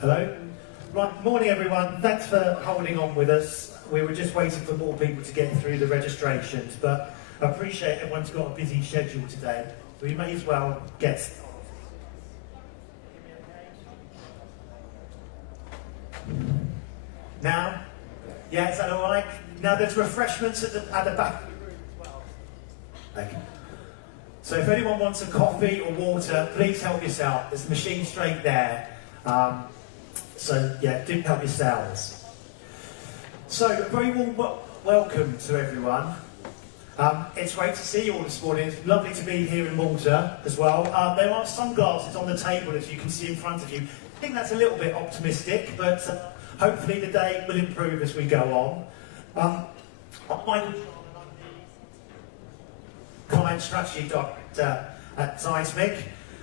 Hello. Right, morning everyone. Thanks for holding on with us. We were just waiting for more people to get through the registrations, but I appreciate everyone's got a busy schedule today. We may as well get started. Now? Yeah, is that all right? Now there's refreshments at the back of the room as well. Okay. So if anyone wants a coffee or water, please help yourself. There's a machine straight there. So yeah, do help yourselves. So a very warm welcome to everyone. It's great to see you all this morning. It's lovely to be here in Malta as well. There are sunglasses on the table, as you can see in front of you. I think that's a little bit optimistic, but hopefully the day will improve as we go on. I'm the Client Strategy Director at Seismic,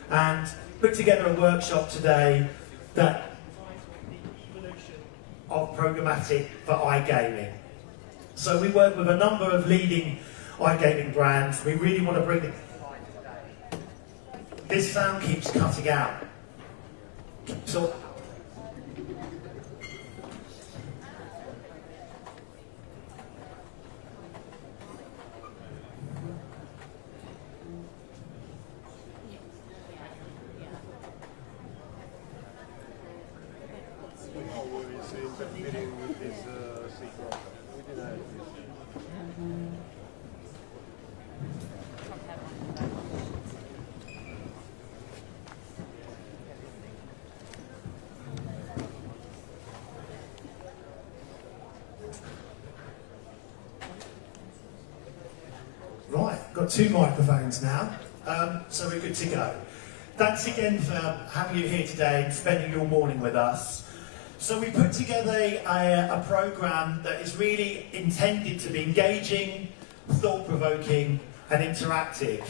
and put together a workshop today that of programmatic for iGaming. So we work with a number of leading iGaming brands. We really want to bring it to life today. This sound keeps cutting out. So right, got two microphones now, so we're good to go. Thanks again for having you here today and spending your morning with us. So we put together a programme that is really intended to be engaging, thought-provoking and interactive.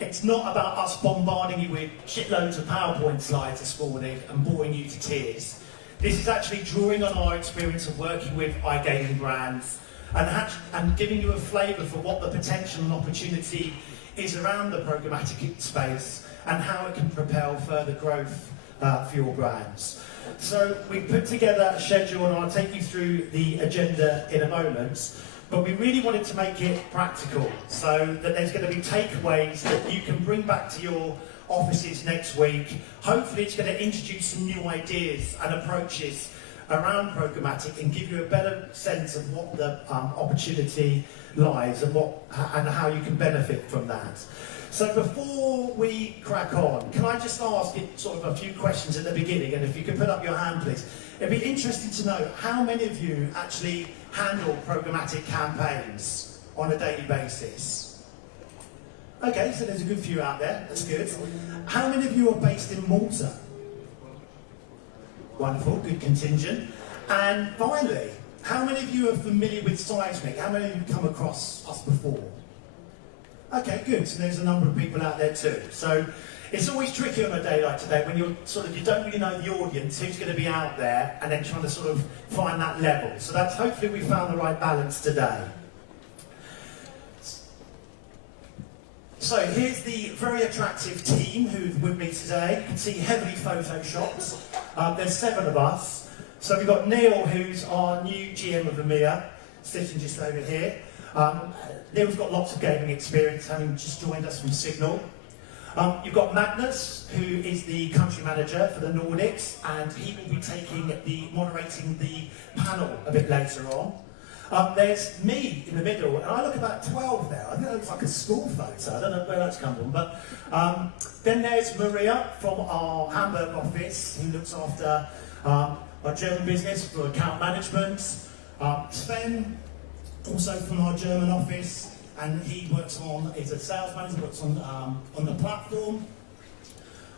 It's not about us bombarding you with shitloads of PowerPoint slides this morning and boring you to tears. This is actually drawing on our experience of working with iGaming brands and giving you a flavour for what the potential and opportunity is around the programmatic space and how it can propel further growth for your brands. So we put together a schedule, and I'll take you through the agenda in a moment, but we really wanted to make it practical so that there's going to be takeaways that you can bring back to your offices next week. Hopefully it's going to introduce some new ideas and approaches around programmatic and give you a better sense of what the opportunity lies and how you can benefit from that. So before we crack on, can I just ask you sort of a few questions at the beginning, and if you could put up your hand please. It'd be interesting to know how many of you actually handle programmatic campaigns on a daily basis. Okay, so there's a good few out there, that's good. How many of you are based in Malta? Wonderful, good contingent. And finally, how many of you are familiar with Seismic? How many of you have come across us before? Okay, good. So there's a number of people out there too. So it's always tricky on a day like today when you don't really know the audience, who's going to be out there, and then trying to sort of find that level. So that's hopefully we found the right balance today. So here's the very attractive team who's with me today. You can see heavily photoshopped. There's 7 of us. So we've got Neil, who's our new GM of EMEA, sitting just over here. Neil's got lots of gaming experience, having just joined us from Signal. You've got Magnus, who is the country manager for the Nordics, and he will be moderating the panel a bit later on. There's me in the middle, and I look about 12 there. I think that looks like a school photo. I don't know where that's come from, but then there's Maria from our Hamburg office, who looks after our German business for account management. Sven, also from our German office, and he is a sales manager, works on the platform.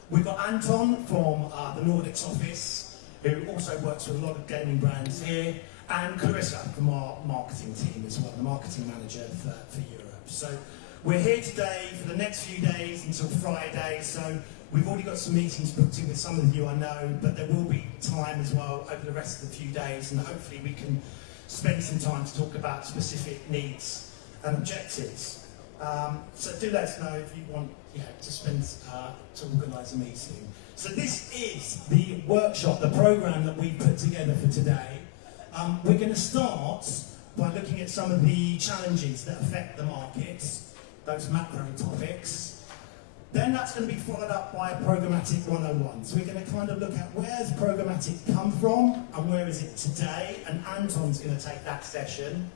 We've got Anton from the Nordics office, who also works with a lot of gaming brands here, and Clarissa from our marketing team as well, the marketing manager for Europe. So we're here today for the next few days until Friday, so we've already got some meetings booked in with some of you I know, but there will be time as well over the rest of the few days, and hopefully we can spend some time to talk about specific needs and objectives. So do let us know if you want to organise a meeting. So this is the workshop, the programme that we put together for today. We're going to start by looking at some of the challenges that affect the markets, those macro topics. Then that's going to be followed up by a programmatic 101. So we're going to kind of look at where's programmatic come from and where is it today, and Anton's going to take that session.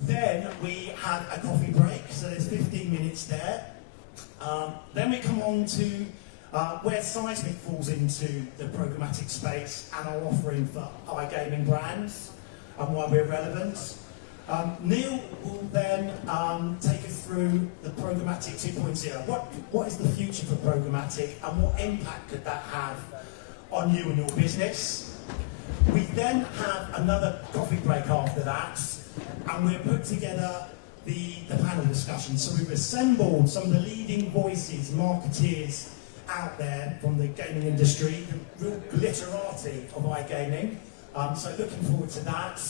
Then we have a coffee break, so there's 15 minutes there. Then we come on to where seismic falls into the programmatic space and our offering for iGaming brands and why we're relevant. Neil will then take us through the programmatic 2.0. What is the future for programmatic and what impact could that have on you and your business? We then have another coffee break after that, and we've put together the panel discussion. So we've assembled some of the leading voices, marketeers out there from the gaming industry, the real glitterati of iGaming. So looking forward to that.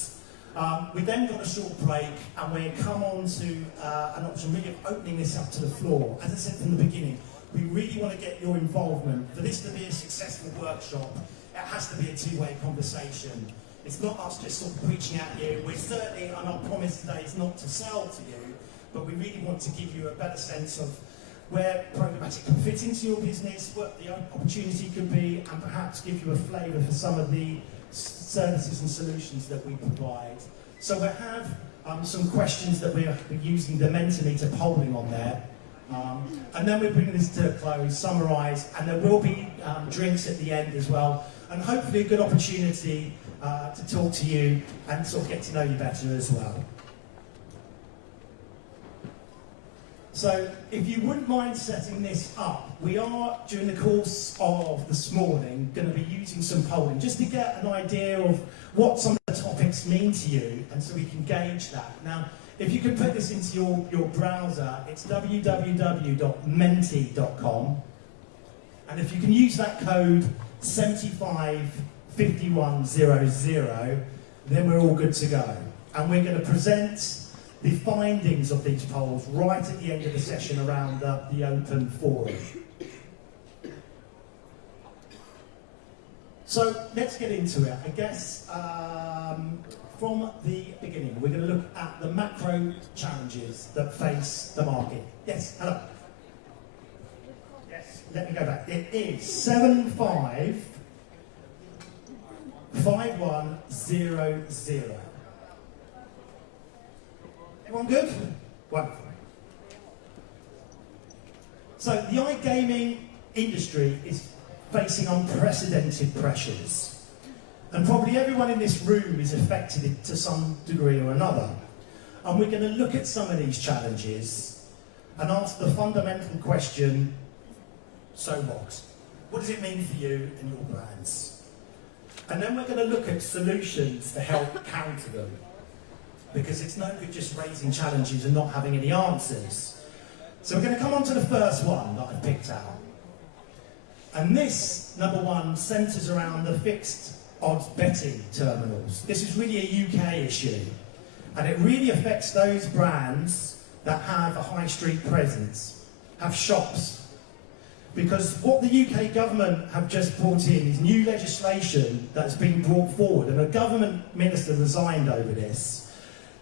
We then got a short break, and we come on to an option really of opening this up to the floor. As I said from the beginning, we really want to get your involvement. For this to be a successful workshop, it has to be a two-way conversation. It's not us just sort of preaching at you. We're certainly, and our promise today is not to sell to you, but we really want to give you a better sense of where programmatic can fit into your business, what the opportunity could be, and perhaps give you a flavour for some of the services and solutions that we provide. So we have some questions that we're using the Mentimeter polling on there. And then we're bringing this to a close, summarise, and there will be drinks at the end as well, and hopefully a good opportunity to talk to you and sort of get to know you better as well. So if you wouldn't mind setting this up, we are, during the course of this morning, going to be using some polling just to get an idea of what some of the topics mean to you, and so we can gauge that. Now, if you can put this into your browser, it's www.menti.com, and if you can use that code 755100, then we're all good to go. And we're going to present the findings of these polls right at the end of the session around the open forum. So let's get into it. I guess from the beginning, we're going to look at the macro challenges that face the market. Yes, hello. Yes, let me go back. It is 755100. Everyone good? Wonderful. So the iGaming industry is facing unprecedented pressures, and probably everyone in this room is affected to some degree or another. And we're going to look at some of these challenges and ask the fundamental question, so what? What does it mean for you and your brands? And then we're going to look at solutions to help counter them, because it's no good just raising challenges and not having any answers. So we're going to come on to the first one that I've picked out. And this, number one, centres around the fixed odds betting terminals. This is really a UK issue, and it really affects those brands that have a high street presence, have shops. Because what the UK government have just brought in is new legislation that's been brought forward, and a government minister resigned over this,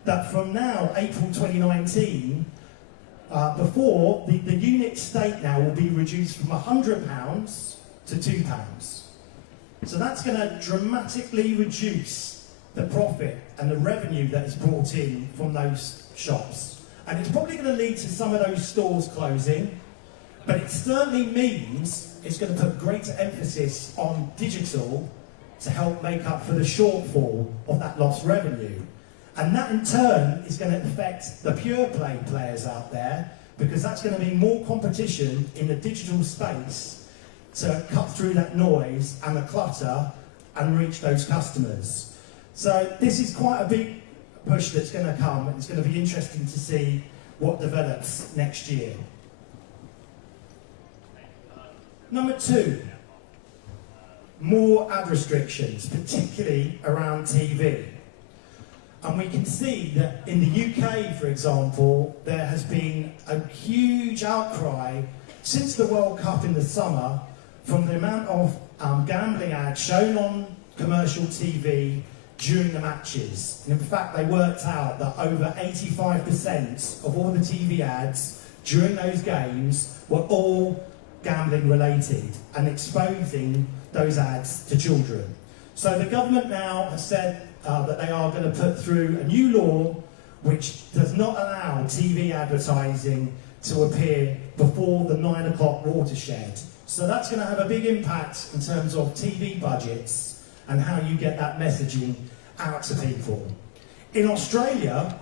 that from now, April 2019, before, the unit stake now will be reduced from £100 to £2. So that's going to dramatically reduce the profit and the revenue that is brought in from those shops. And it's probably going to lead to some of those stores closing, but it certainly means it's going to put greater emphasis on digital to help make up for the shortfall of that lost revenue. And that in turn is going to affect the pure play players out there, because that's going to be more competition in the digital space to cut through that noise and the clutter and reach those customers. So this is quite a big push that's going to come, and it's going to be interesting to see what develops next year. Number two, more ad restrictions, particularly around TV. And we can see that in the UK, for example, there has been a huge outcry since the World Cup in the summer from the amount of gambling ads shown on commercial TV during the matches. And in fact, they worked out that over 85% of all the TV ads during those games were all gambling related and exposing those ads to children. So the government now has said that they are going to put through a new law which does not allow TV advertising to appear before the 9 o'clock watershed. So that's going to have a big impact in terms of TV budgets and how you get that messaging out to people. In Australia,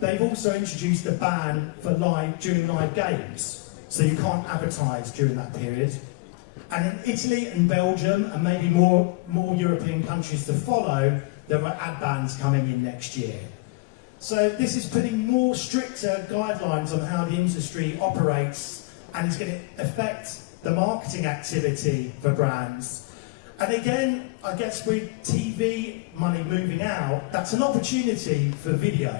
they've also introduced a ban for during live games, so you can't advertise during that period. And in Italy and Belgium, and maybe more European countries to follow, there are ad bans coming in next year. So this is putting more stricter guidelines on how the industry operates, and it's going to affect the marketing activity for brands. And again, I guess with TV money moving out, that's an opportunity for video.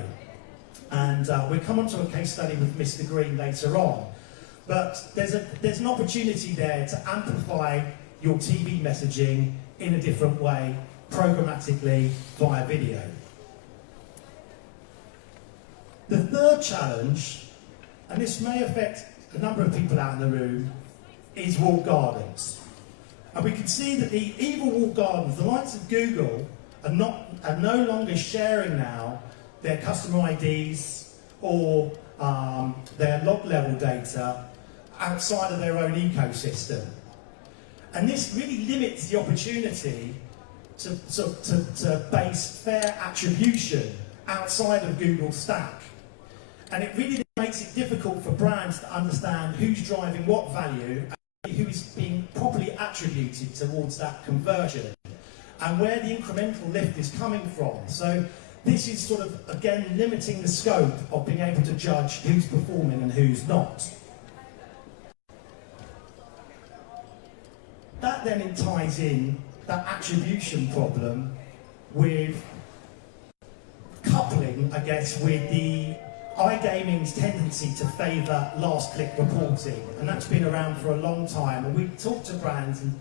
And we'll come on to a case study with Mr. Green later on. But there's an opportunity there to amplify your TV messaging in a different way, programmatically via video. The third challenge, and this may affect a number of people out in the room, is walled gardens. And we can see that the evil walled gardens, the likes of Google, are no longer sharing now their customer IDs or their log level data outside of their own ecosystem. And this really limits the opportunity to base fair attribution outside of Google's stack. And it really makes it difficult for brands to understand who's driving what value and who is being properly attributed towards that conversion and where the incremental lift is coming from. So this is sort of, again, limiting the scope of being able to judge who's performing and who's not. That then ties in that attribution problem with coupling, I guess, with the iGaming's tendency to favour last-click reporting, and that's been around for a long time. And we talk to brands, and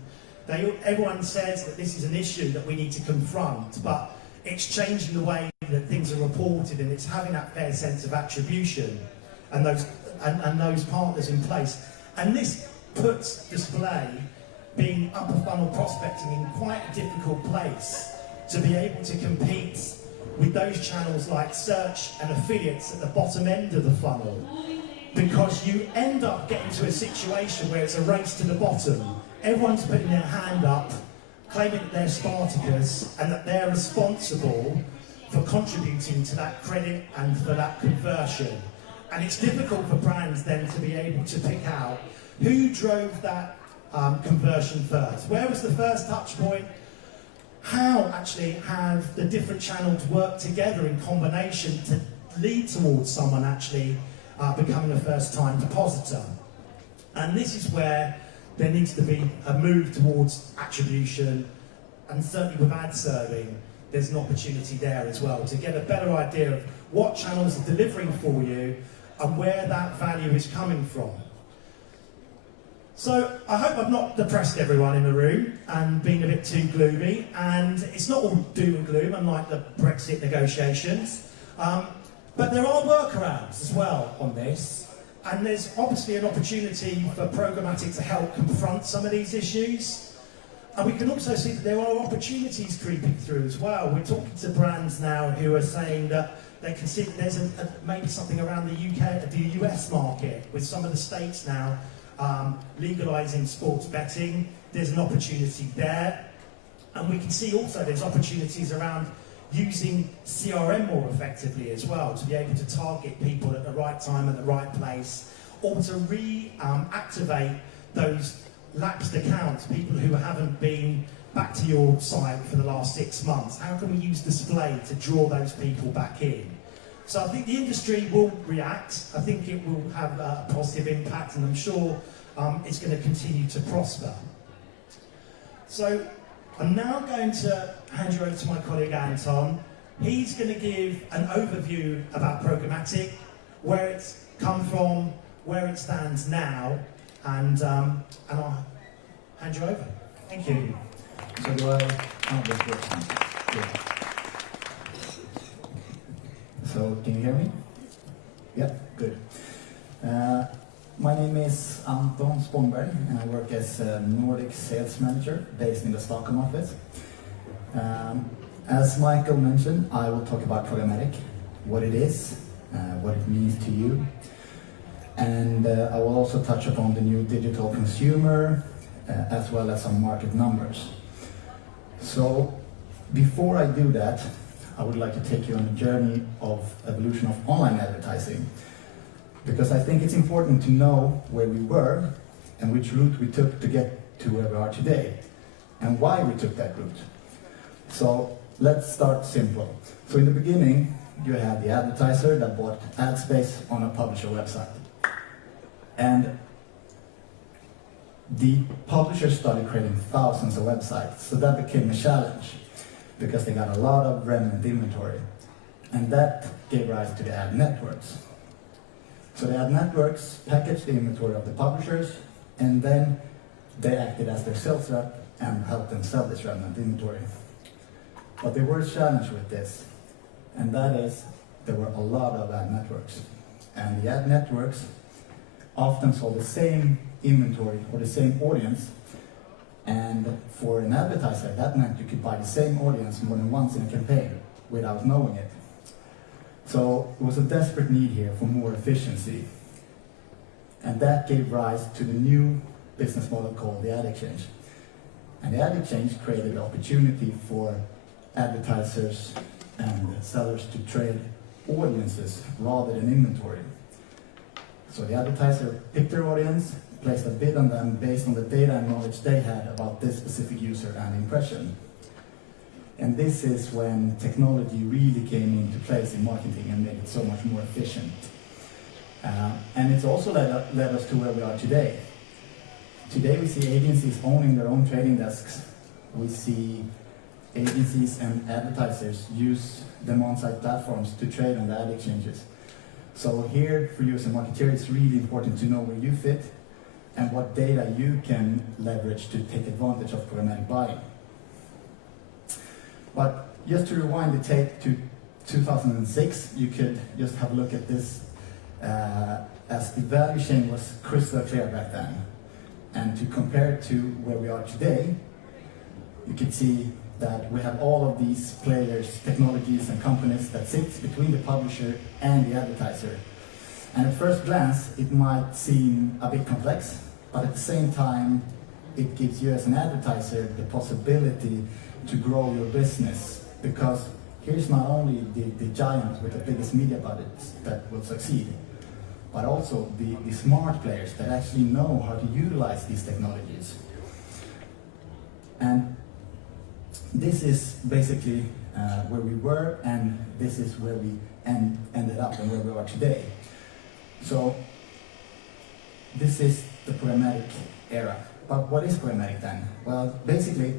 everyone says that this is an issue that we need to confront, but it's changing the way that things are reported, and it's having that fair sense of attribution and those partners in place. And this puts display, being upper funnel prospecting, in quite a difficult place to be able to compete with those channels like search and affiliates at the bottom end of the funnel, because you end up getting to a situation where it's a race to the bottom. Everyone's putting their hand up, claiming that they're Spartacus and that they're responsible for contributing to that credit and for that conversion. And it's difficult for brands then to be able to pick out who drove that conversion first. Where was the first touch point? How actually have the different channels work together in combination to lead towards someone actually becoming a first-time depositor? And this is where there needs to be a move towards attribution, and certainly with ad serving, there's an opportunity there as well to get a better idea of what channels are delivering for you and where that value is coming from. So I hope I've not depressed everyone in the room and been a bit too gloomy, and it's not all doom and gloom, unlike the Brexit negotiations, but there are workarounds as well on this, and there's obviously an opportunity for programmatic to help confront some of these issues. And we can also see that there are opportunities creeping through as well. We're talking to brands now who are saying that they can see that there's maybe something around the UK, the US market, with some of the states now legalising sports betting. There's an opportunity there. And we can see also there's opportunities around using CRM more effectively as well, to be able to target people at the right time at the right place, or to reactivate those lapsed accounts, people who haven't been back to your site for the last 6 months. How can we use display to draw those people back in? So I think the industry will react. I think it will have a positive impact, and I'm sure it's going to continue to prosper. So I'm now going to hand you over to my colleague Anton, He's going to give an overview about programmatic, where it's come from, where it stands now, and I'll hand you over. Thank you. So do I? Oh, this works. Yeah. So can you hear me? Yeah, good. My name is Anton Spångberg, and I work as a Nordic sales manager based in the Stockholm office. As Michael mentioned, I will talk about programmatic, what it is, what it means to you, and I will also touch upon the new digital consumer, as well as some market numbers. So, before I do that, I would like to take you on a journey of evolution of online advertising, because I think it's important to know where we were and which route we took to get to where we are today, and why we took that route. So let's start simple. So in the beginning, you had the advertiser that bought ad space on a publisher website. And the publisher started creating thousands of websites, so that became a challenge, because they got a lot of remnant inventory. And that gave rise to the ad networks. So the ad networks packaged the inventory of the publishers, and then they acted as their sales rep and helped them sell this remnant inventory. But there was a challenge with this, and that is there were a lot of ad networks. And the ad networks often sold the same inventory or the same audience, and for an advertiser that meant you could buy the same audience more than once in a campaign without knowing it. So it was a desperate need here for more efficiency, and that gave rise to the new business model called the ad exchange. And the ad exchange created an opportunity for advertisers and sellers to trade audiences rather than inventory. So the advertiser picked their audience, placed a bid on them based on the data and knowledge they had about this specific user and impression. And this is when technology really came into place in marketing and made it so much more efficient. And it's also led us to where we are today. Today we see agencies owning their own trading desks. We see agencies and advertisers use them on-site platforms to trade on the ad exchanges. So here, for you as a marketer, it's really important to know where you fit and what data you can leverage to take advantage of programmatic buying. But just to rewind the tape to 2006, you could just have a look at this as the value chain was crystal clear back then. And to compare it to where we are today, you could see that we have all of these players, technologies and companies that sit between the publisher and the advertiser. And at first glance, it might seem a bit complex, but at the same time, it gives you as an advertiser the possibility to grow your business, because here's not only the giant with the biggest media budgets that will succeed, but also the smart players that actually know how to utilize these technologies. And this is basically where we were, and this is where we ended up and where we are today. So this is the programmatic era. But what is programmatic then? Well, basically,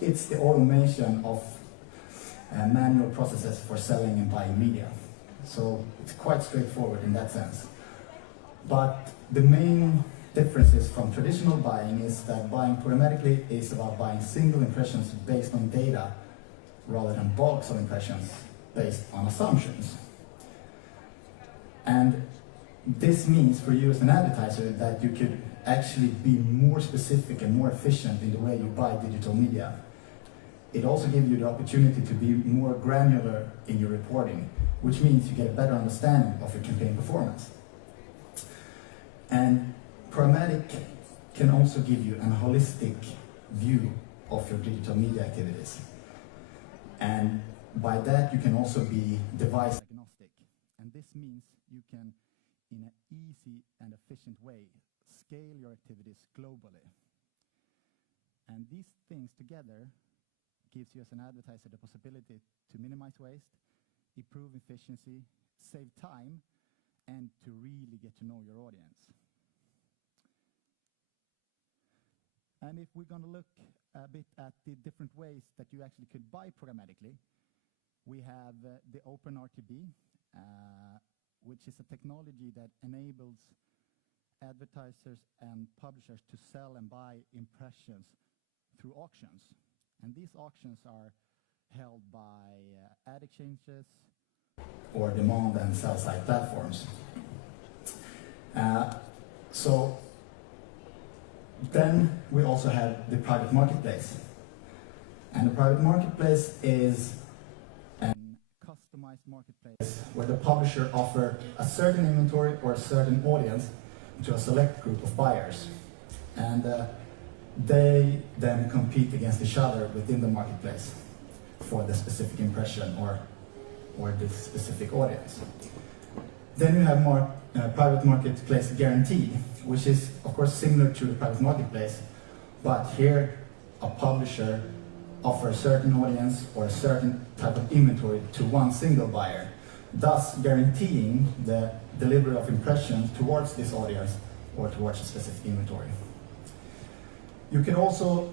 it's the automation of manual processes for selling and buying media. So it's quite straightforward in that sense. But the main differences from traditional buying is that buying programmatically is about buying single impressions based on data rather than bulks of impressions based on assumptions. And this means for you as an advertiser that you could actually be more specific and more efficient in the way you buy digital media. It also gives you the opportunity to be more granular in your reporting, which means you get a better understanding of your campaign performance. And programmatic can also give you a holistic view of your digital media activities. And by that you can also be device agnostic. And this means you can, in an easy and efficient way, scale your activities globally. And these things together gives you as an advertiser the possibility to minimize waste, improve efficiency, save time, and to really get to know your audience. And if we're going to look a bit at the different ways that you actually could buy programmatically, we have the OpenRTB, which is a technology that enables advertisers and publishers to sell and buy impressions through auctions. And these auctions are held by ad exchanges or demand and sell-side platforms. So then we also have the private marketplace. And the private marketplace is a customized marketplace where the publisher offers a certain inventory or a certain audience to a select group of buyers. And they then compete against each other within the marketplace for the specific impression or this specific audience. Then you have private marketplace guarantee, which is of course similar to the private marketplace, but here a publisher offers a certain audience or a certain type of inventory to one single buyer, thus guaranteeing the delivery of impressions towards this audience or towards a specific inventory. You can also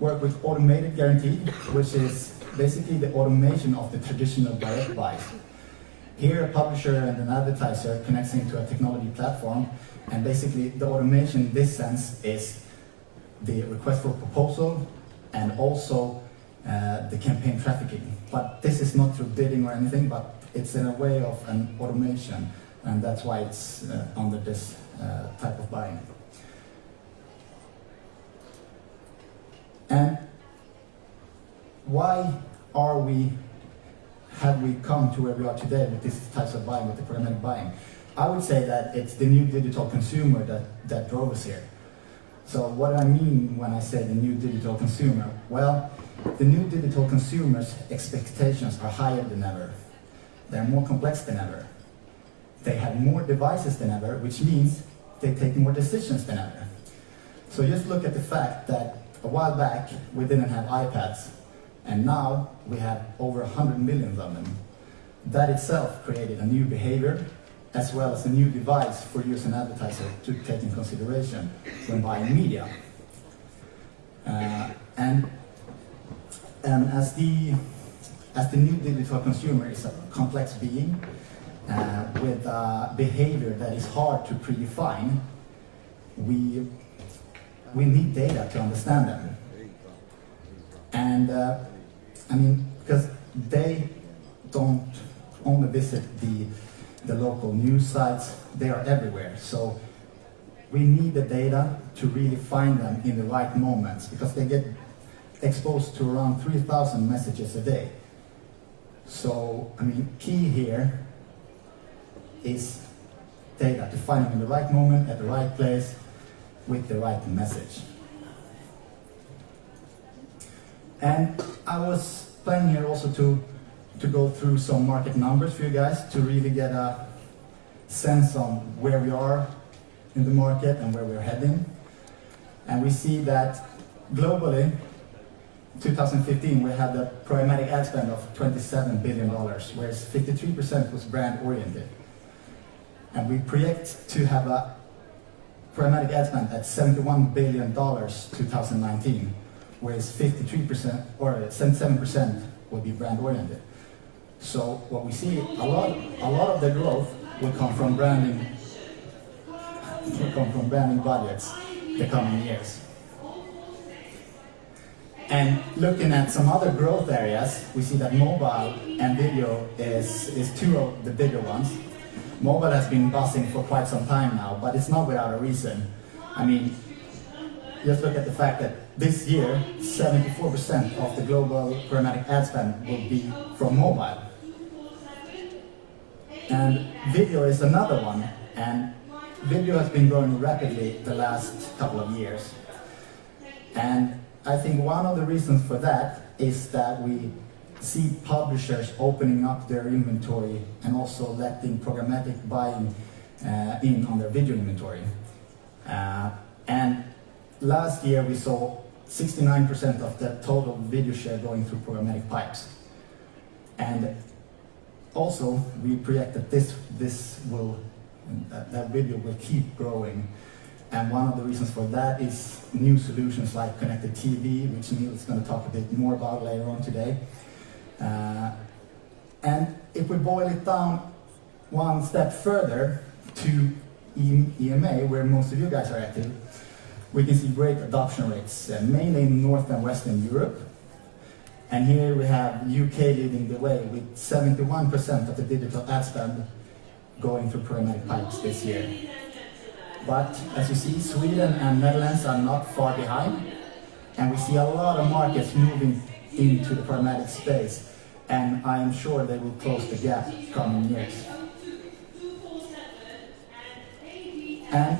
work with automated guarantee, which is basically the automation of the traditional direct buys. Here, a publisher and an advertiser connects into a technology platform, and basically the automation in this sense is the request for proposal and also the campaign trafficking. But this is not through bidding or anything, but it's in a way of an automation, and that's why it's under this type of buying. And why have we come to where we are today with these types of buying, with the programmatic buying? I would say that it's the new digital consumer that drove us here. So what do I mean when I say the new digital consumer? Well, the new digital consumer's expectations are higher than ever. They're more complex than ever. They have more devices than ever, which means they take more decisions than ever. So just look at the fact that a while back we didn't have iPads, and now we have over 100 million of them. That itself created a new behavior, as well as a new device for you as an advertiser to take in consideration when buying media. And as the new digital consumer is a complex being with a behavior that is hard to predefine, we need data to understand them. And I mean, because they don't only visit the local news sites, they are everywhere. So we need the data to really find them in the right moments, because they get exposed to around 3,000 messages a day. So, I mean, key here is data, to find them in the right moment, at the right place, with the right message. And I was planning here also to go through some market numbers for you guys to really get a sense on where we are in the market and where we're heading. And we see that globally, 2015, we had a programmatic ad spend of $27 billion, whereas 53% was brand oriented. And we project to have a programmatic ad spend at $71 billion 2019, whereas 53% or 77% will be brand oriented. So what we see, a lot of the growth will come from branding budgets the coming years. And looking at some other growth areas, we see that mobile and video is two of the bigger ones. Mobile has been buzzing for quite some time now, but it's not without a reason. I mean, just look at the fact that this year, 74% of the global programmatic ad spend will be from mobile. And video is another one, and video has been growing rapidly the last couple of years. And I think one of the reasons for that is that we see publishers opening up their inventory and also letting programmatic buying in on their video inventory. And last year we saw 69% of the total video share going through programmatic pipes. And also we project that that video will keep growing. And one of the reasons for that is new solutions like connected TV, which Neil is going to talk a bit more about later on today. And if we boil it down one step further to EMA, where most of you guys are active, we can see great adoption rates, mainly in North and Western Europe. And here we have UK leading the way with 71% of the digital ad spend going through programmatic pipes this year. But as you see, Sweden and Netherlands are not far behind, and we see a lot of markets moving into the programmatic space, and I am sure they will close the gap coming years. And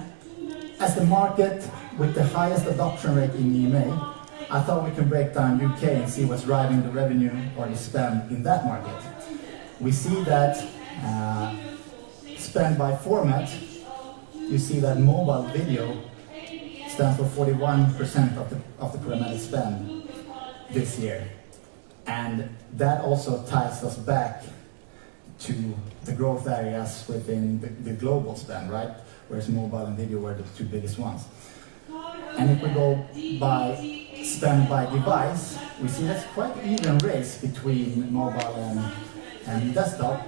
as the market with the highest adoption rate in EMA, I thought we can break down UK and see what's driving the revenue or the spend in that market. We see that spend by format, you see that mobile video stands for 41% of the programmatic spend this year. And that also ties us back to the growth areas within the global spend, right? Whereas mobile and video were the two biggest ones. And if we go by spend by device, we see that's quite an even race between mobile and desktop.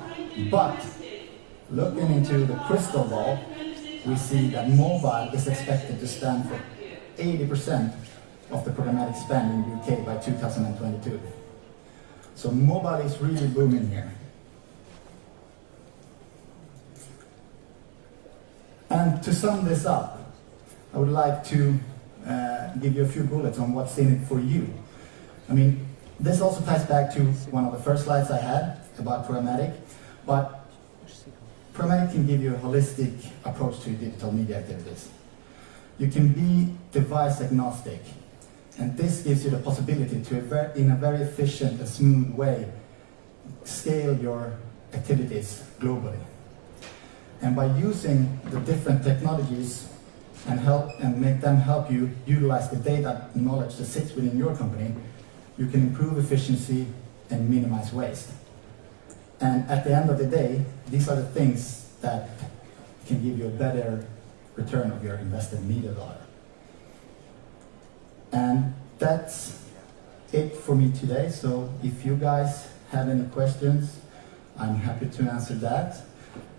But looking into the crystal ball, we see that mobile is expected to stand for 80% of the programmatic spend in the UK by 2022. So mobile is really booming here. And to sum this up, I would like to give you a few bullets on what's in it for you. I mean, this also ties back to one of the first slides I had about programmatic, but programmatic can give you a holistic approach to digital media activities. You can be device agnostic, and this gives you the possibility to, in a very efficient and smooth way, scale your activities globally. And by using the different technologies and make them help you utilize the data knowledge that sits within your company, you can improve efficiency and minimize waste. And at the end of the day, these are the things that can give you a better return of your invested media dollar. And that's it for me today. So if you guys have any questions, I'm happy to answer that,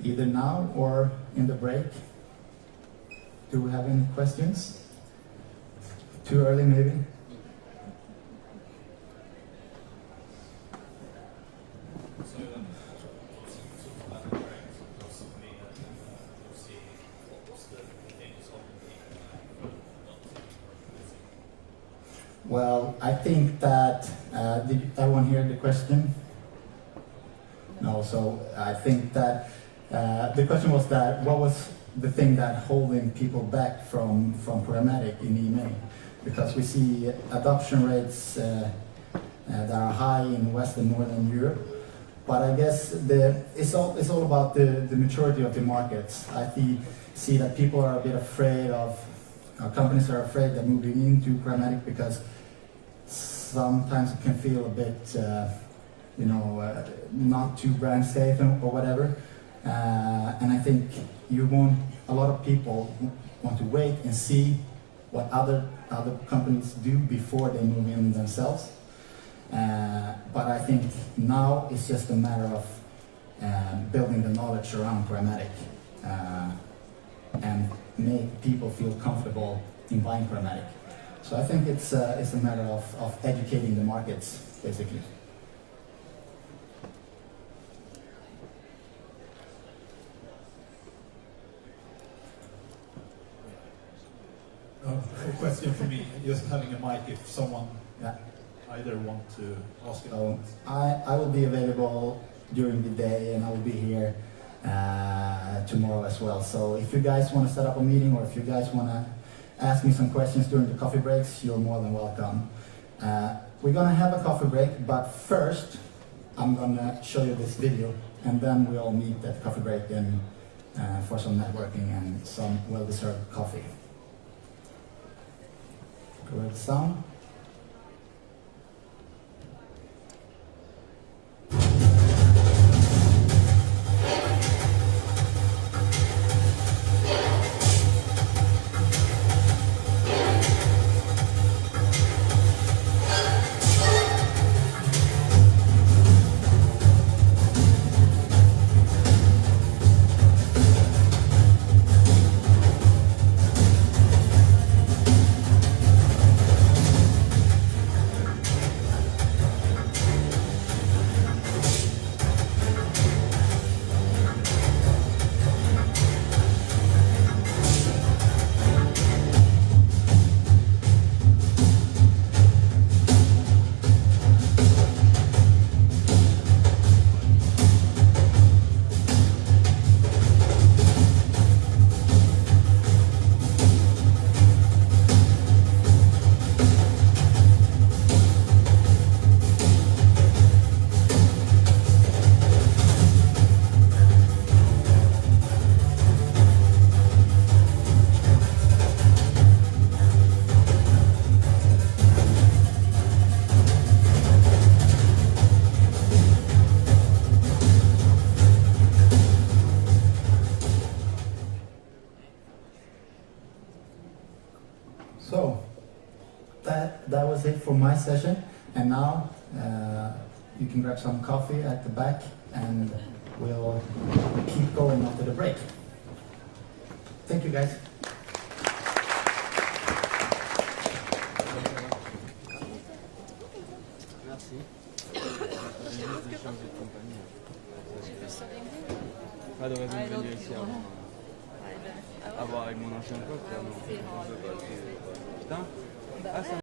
either now or in the break. Do we have any questions? Too early, maybe? Well, I think that, did everyone hear the question? No, so I think that the question was that what was the thing that holding people back from programmatic in EMA? Because we see adoption rates that are high in Western and Northern Europe, but I guess it's all about the maturity of the markets. I see that people are a bit afraid of, companies are afraid of moving into programmatic because sometimes it can feel a bit, not too brand safe or whatever. And I think a lot of people want to wait and see what other companies do before they move in themselves. But I think now it's just a matter of building the knowledge around programmatic and make people feel comfortable in buying programmatic. So I think it's a matter of educating the markets, basically. A question for me, just having a mic if someone either want to ask it. I will be available during the day, and I will be here tomorrow as well. So if you guys want to set up a meeting, or if you guys want to ask me some questions during the coffee breaks, you're more than welcome. We're going to have a coffee break, but first I'm going to show you this video, and then we all meet at the coffee break and for some networking and some well-deserved coffee. Go ahead, sound. So that was it for my session, and now you can grab some coffee at the back, and we'll keep going after the break. Thank you, guys. Merci. J'ai juste de changer de compagnie. Pas de raison de venir ici avant. Avoir avec mon ancien pote, non. Putain. Ah, ça